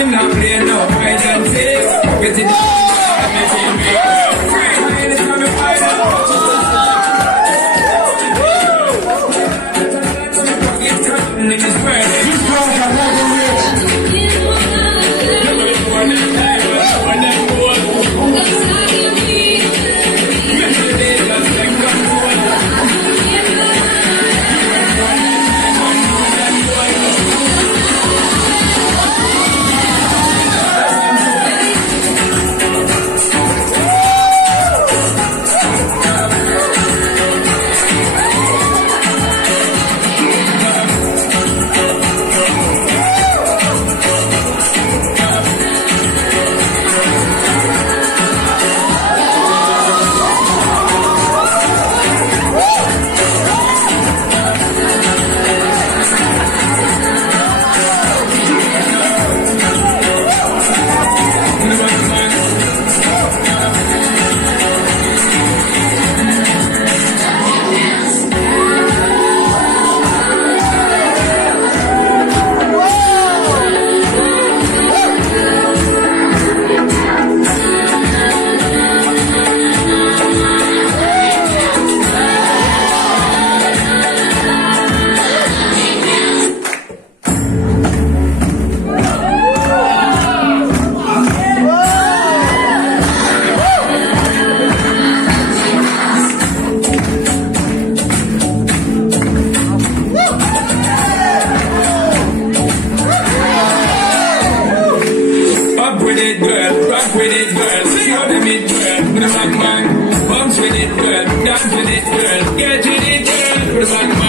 Me not play no hide and seek. Get it down, me feel me. Free mind is coming fight out. In this world, this world can never win. Rock with it, girl. Show them it, girl. With a black man. Bounce with it, girl. Dance with it, girl. Get with it, girl. With a black man.